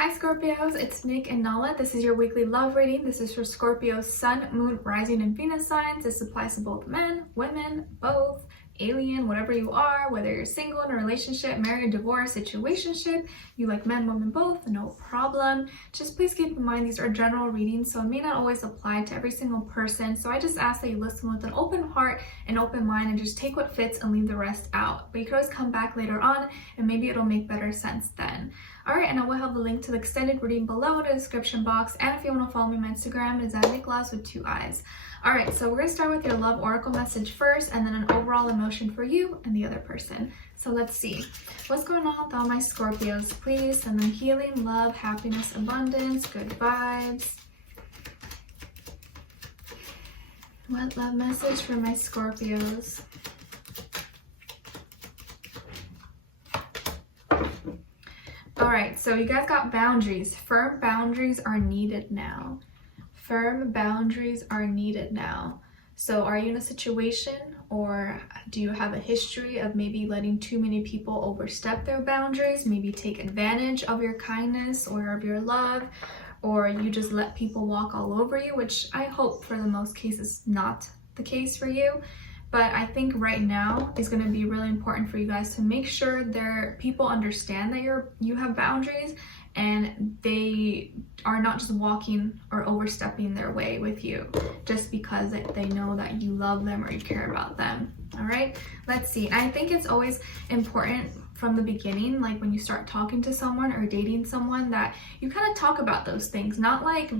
Hi Scorpios, it's Nick and Nala. This is your weekly love reading. This is for Scorpio's Sun, Moon, Rising, and Venus signs. This applies to both men, women, both, alien, whatever you are, whether you're single, in a relationship, married, divorced, situationship, you like men, women, both, no problem. Just please keep in mind these are general readings, so it may not always apply to every single person. So I just ask that you listen with an open heart and open mind and just take what fits and leave the rest out. But you can always come back later on and maybe it'll make better sense then. Alright, and I will have the link to the extended reading below in the description box. And if you want to follow me on my Instagram, it is at Nicloves with 2 eyes. Alright, so we're going to start with your love oracle message first and then an overall emotion for you and the other person. So let's see. What's going on with all my Scorpios? Please send them healing, love, happiness, abundance, good vibes. What love message for my Scorpios? Alright, so you guys got boundaries. Firm boundaries are needed now. Firm boundaries are needed now. So are you in a situation or do you have a history of maybe letting too many people overstep their boundaries, maybe take advantage of your kindness or of your love, or you just let people walk all over you, which I hope for the most cases not the case for you. But I think right now is going to be really important for you guys to make sure people understand that you have boundaries and they are not just walking or overstepping their way with you just because they know that you love them or you care about them. All right, let's see. I think it's always important from the beginning, like when you start talking to someone or dating someone, that you kind of talk about those things, not like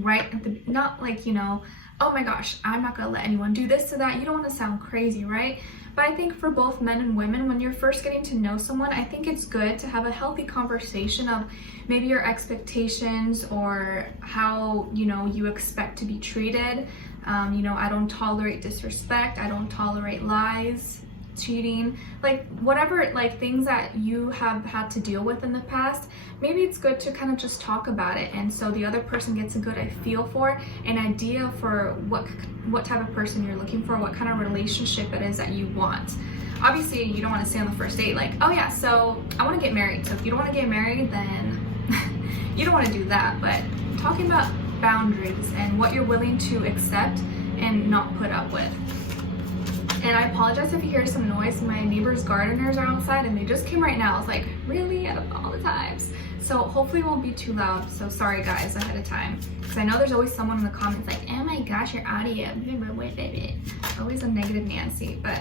not like, you know, oh my gosh, I'm not gonna let anyone do this to that. You don't want to sound crazy, right? But I think for both men and women, when you're first getting to know someone, I think it's good to have a healthy conversation of maybe your expectations or how, you know, you expect to be treated. You know, I don't tolerate disrespect. I don't tolerate lies, cheating, like whatever, like things that you have had to deal with in the past. Maybe it's good to kind of just talk about it, and so the other person gets a good feel for an idea for what type of person you're looking for, what kind of relationship it is that you want. Obviously you don't want to say on the first date like, oh yeah, so I want to get married. So if you don't want to get married, then you don't want to do that. But talking about boundaries and what you're willing to accept and not put up with. And I apologize if you hear some noise. My neighbor's gardeners are outside and they just came right now. I was like, really? Out of all the times? So hopefully it won't be too loud. So sorry guys ahead of time. Because I know there's always someone in the comments like, oh my gosh, your audio. Always a negative Nancy, but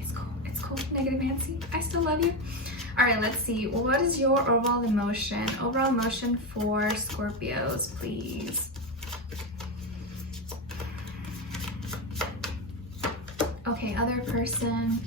it's cool. It's cool, negative Nancy. I still love you. All right, let's see. What is your overall emotion? Overall emotion for Scorpios, please. Okay, other person.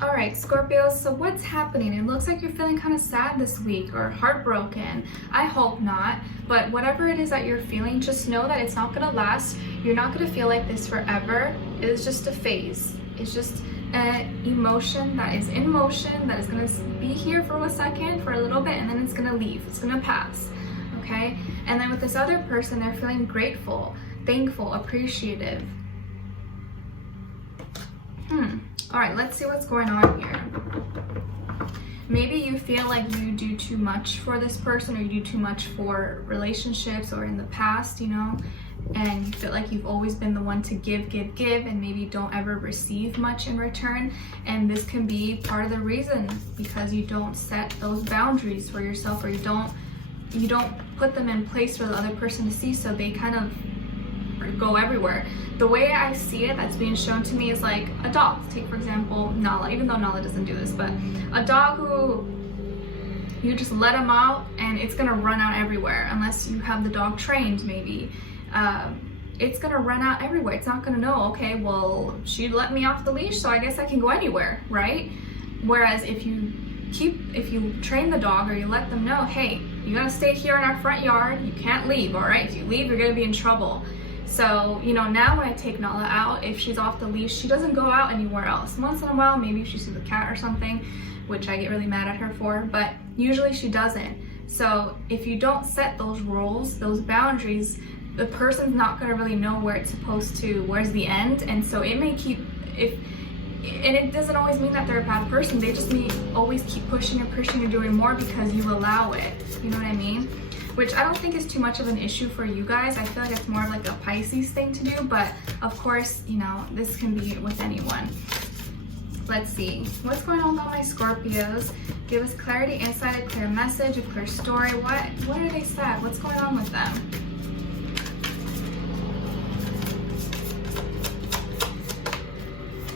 All right, Scorpios, so what's happening? It looks like you're feeling kind of sad this week or heartbroken. I hope not, but whatever it is that you're feeling, just know that it's not gonna last. You're not gonna feel like this forever. It is just a phase. It's just an emotion that is in motion, that is gonna be here for a second, for a little bit, and then it's gonna leave. It's gonna pass, okay? And then with this other person, they're feeling grateful, thankful, appreciative. All right, let's see what's going on here. Maybe you feel like you do too much for this person, or you do too much for relationships or in the past, you know, and you feel like you've always been the one to give, and maybe don't ever receive much in return. And this can be part of the reason because you don't set those boundaries for yourself, or you don't put them in place for the other person to see, so they kind of go everywhere. The way I see it that's being shown to me is like a dog. Take for example Nala, even though Nala doesn't do this, but a dog who you just let him out and it's gonna run out everywhere unless you have the dog trained maybe. It's gonna run out everywhere. It's not gonna know, okay, well, she let me off the leash, so I guess I can go anywhere, right? Whereas if you train the dog, or you let them know, hey, you gotta stay here in our front yard, you can't leave, all right? If you leave, you're gonna be in trouble. So, you know, now when I take Nala out, if she's off the leash, she doesn't go out anywhere else. Once in a while, maybe if she sees a cat or something, which I get really mad at her for, but usually she doesn't. So if you don't set those rules, those boundaries, the person's not gonna really know where it's supposed to, where's the end. And so it may keep, if and it doesn't always mean that they're a bad person. They just need always keep pushing and pushing and doing more because you allow it. You know what I mean? Which I don't think is too much of an issue for you guys. I feel like it's more of like a Pisces thing to do, but of course, you know, this can be with anyone. Let's see. What's going on with all my Scorpios? Give us clarity, insight, a clear message, a clear story. What are they sad? What's going on with them?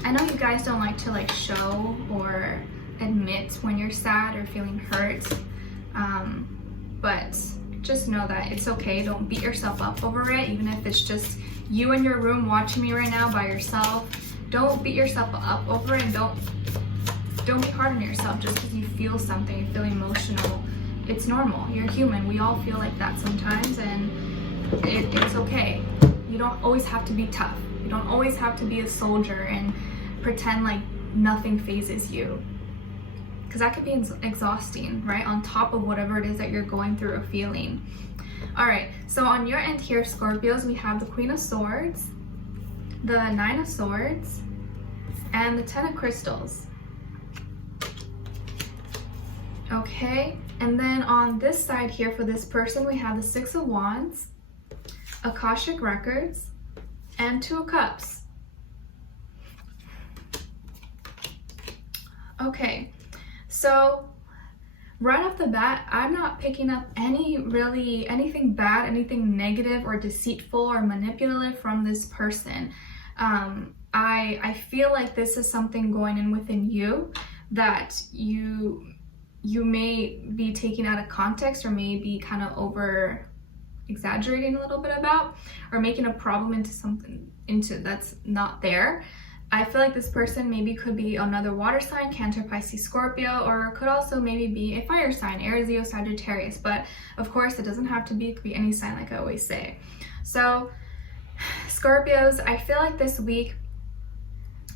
I know you guys don't like to like show or admit when you're sad or feeling hurt, but just know that it's okay. Don't beat yourself up over it, even if it's just you in your room watching me right now by yourself. Don't beat yourself up over it, and don't be hard on yourself just because you feel something, you feel emotional. It's normal. You're human. We all feel like that sometimes, and it's okay. You don't always have to be tough. You don't always have to be a soldier and pretend like nothing phases you, because that could be exhausting, right? On top of whatever it is that you're going through or feeling. All right, so on your end here, Scorpios, we have the Queen of Swords, the Nine of Swords, and the Ten of Crystals. Okay, and then on this side here for this person, we have the Six of Wands, Akashic Records, and Two of Cups. Okay, so right off the bat, I'm not picking up anything bad, anything negative or deceitful or manipulative from this person. I feel like this is something going in within you that you may be taking out of context, or maybe kind of over exaggerating a little bit about, or making a problem into that's not there. I feel like this person maybe could be another water sign, Cancer, Pisces, Scorpio, or could also maybe be a fire sign, Aries, Leo, Sagittarius. But of course, it doesn't have to be, it could be any sign, like I always say. So Scorpios, I feel like this week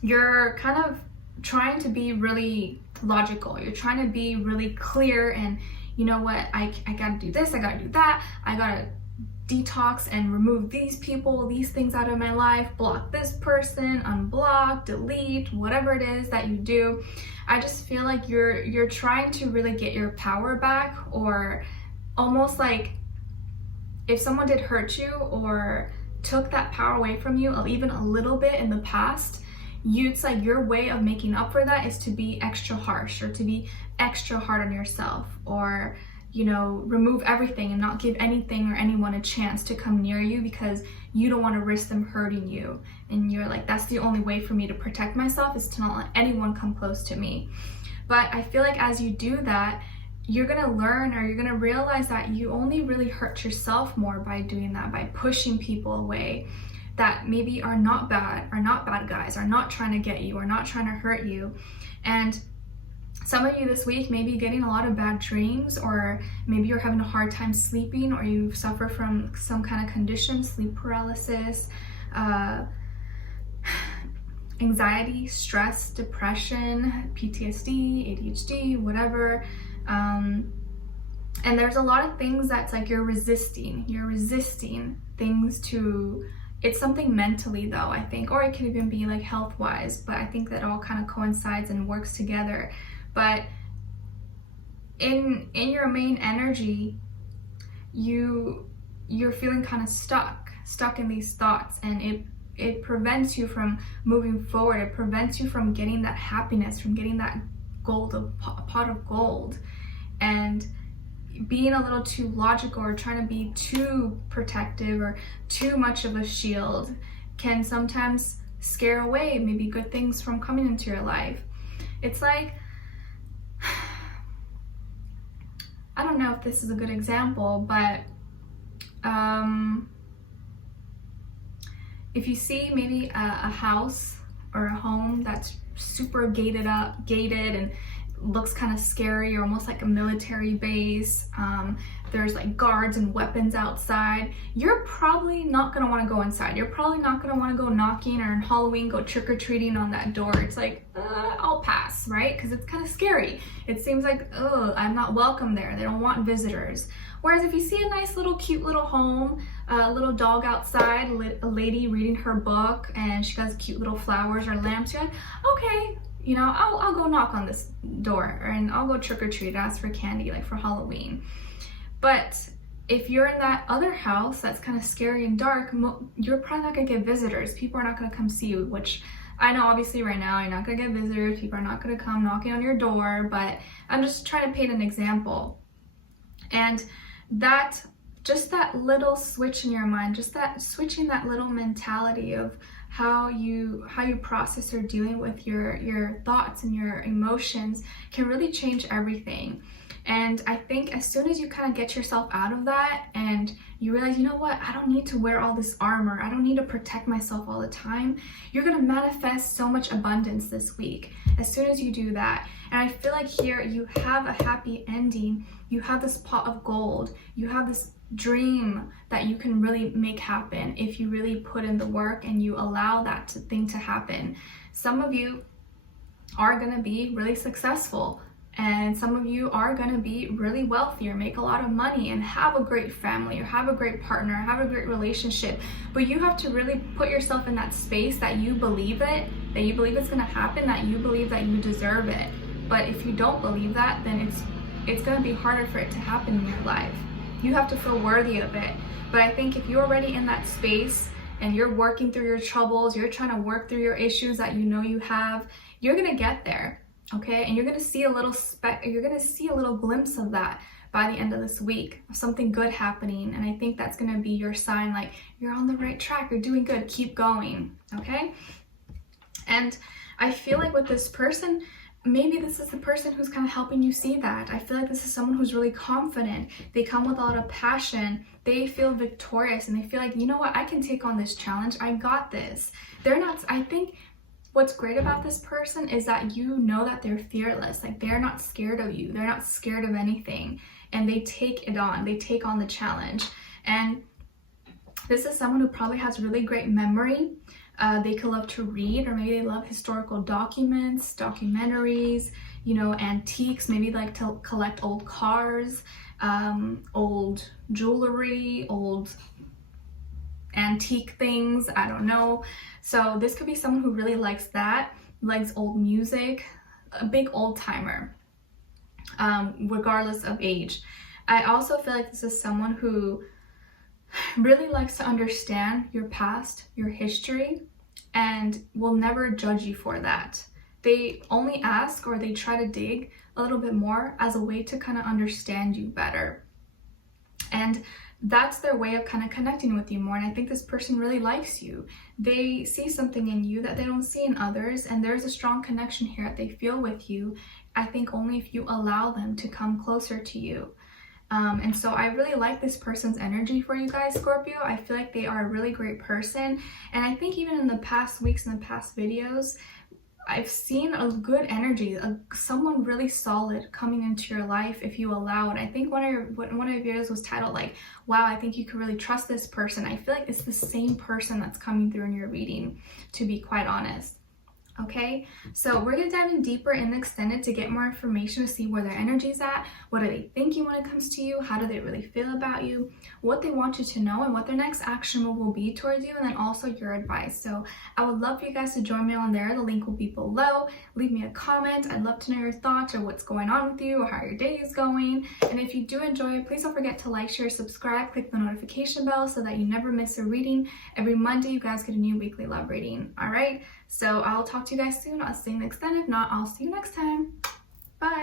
you're kind of trying to be really logical. You're trying to be really clear, and you know what, I gotta do this, I gotta do that, I gotta detox and remove these people, these things out of my life, block this person, unblock, delete, whatever it is that you do. I just feel like you're trying to really get your power back, or almost like if someone did hurt you or took that power away from you even a little bit in the past, it's like your way of making up for that is to be extra harsh, or to be extra hard on yourself, or you know, remove everything and not give anything or anyone a chance to come near you, because you don't want to risk them hurting you. And you're like, that's the only way for me to protect myself, is to not let anyone come close to me. But I feel like as you do that, you're gonna learn, or you're gonna realize that you only really hurt yourself more by doing that, by pushing people away that maybe are not bad guys, are not trying to get you, are not trying to hurt you. And some of you this week may be getting a lot of bad dreams, or maybe you're having a hard time sleeping, or you suffer from some kind of condition, sleep paralysis, anxiety, stress, depression, PTSD, ADHD, whatever. And there's a lot of things that's like you're resisting things to, it's something mentally though, I think, or it could even be like health-wise, but I think that all kind of coincides and works together. But in your main energy, you're feeling kind of stuck in these thoughts, and it prevents you from moving forward. It prevents you from getting that happiness, from getting that pot of gold. And being a little too logical, or trying to be too protective, or too much of a shield, can sometimes scare away maybe good things from coming into your life. It's like, I don't know if this is a good example, but if you see maybe a house or a home that's super gated and looks kind of scary, or almost like a military base. There's like guards and weapons outside. You're probably not gonna want to go inside. You're probably not gonna want to go knocking, or on Halloween go trick-or-treating on that door. It's like, I'll pass, right? Because it's kind of scary. It seems like, oh, I'm not welcome there. They don't want visitors. Whereas if you see a nice little cute little home, a little dog outside, a lady reading her book, and she has cute little flowers or lamps, you're like, okay, you know, I'll go knock on this door, and I'll go trick-or-treat, ask for candy, like for Halloween. But if you're in that other house that's kind of scary and dark, you're probably not gonna get visitors. People are not gonna come see you, which I know obviously right now you're not gonna get visitors. People are not gonna come knocking on your door, but I'm just trying to paint an example. And that, just that little switch in your mind, just that switching that little mentality of how you process or dealing with your thoughts and your emotions can really change everything. And I think as soon as you kind of get yourself out of that and you realize, you know what, I don't need to wear all this armor, I don't need to protect myself all the time, you're going to manifest so much abundance this week as soon as you do that. And I feel like here you have a happy ending. You have this pot of gold. You have this dream that you can really make happen if you really put in the work and you allow that thing to happen. Some of you are going to be really successful, and some of you are going to be really wealthy or make a lot of money and have a great family or have a great partner, have a great relationship. But you have to really put yourself in that space that you believe it, that you believe it's going to happen, that you believe that you deserve it. But if you don't believe that, then it's going to be harder for it to happen in your life. You have to feel worthy of it. But I think if you're already in that space and you're working through your troubles, you're trying to work through your issues that you know you have, you're going to get there. Okay, and you're gonna see a little glimpse of that by the end of this week, of something good happening. And I think that's gonna be your sign, like you're on the right track, you're doing good, keep going. Okay, and I feel like with this person, maybe this is the person who's kind of helping you see that. I feel like this is someone who's really confident. They come with a lot of passion. They feel victorious, and they feel like, you know what, I can take on this challenge. I got this. They're not, I think what's great about this person is that you know that they're fearless. Like, they're not scared of you. They're not scared of anything. And they take it on. They take on the challenge. And this is someone who probably has really great memory. They could love to read, or maybe they love historical documents, documentaries, you know, antiques. Maybe like to collect old cars, old jewelry, old antique things, I don't know. So this could be someone who really likes that, likes old music, a big old timer, regardless of age. I also feel like this is someone who really likes to understand your past, your history, and will never judge you for that. They only ask, or they try to dig a little bit more as a way to kind of understand you better. And that's their way of kind of connecting with you more. And I think this person really likes you. They see something in you that they don't see in others, and there's a strong connection here that they feel with you. I think only if you allow them to come closer to you. And so I really like this person's energy for you guys, Scorpio. I feel like they are a really great person. And I think even in the past weeks and the past videos, I've seen a good energy, someone really solid coming into your life if you allow it. I think one of your videos was titled like, wow, I think you could really trust this person. I feel like it's the same person that's coming through in your reading, to be quite honest. Okay, so we're gonna dive in deeper in the extended to get more information, to see where their energy's at, what are they thinking when it comes to you, how do they really feel about you, what they want you to know, and what their next action move will be towards you, and then also your advice. So I would love for you guys to join me on there. The link will be below. Leave me a comment. I'd love to know your thoughts, or what's going on with you, or how your day is going. And if you do enjoy it, please don't forget to like, share, subscribe, click the notification bell so that you never miss a reading. Every Monday you guys get a new weekly love reading. All right, so I'll talk to you guys soon. I'll see you next time. If not, I'll see you next time.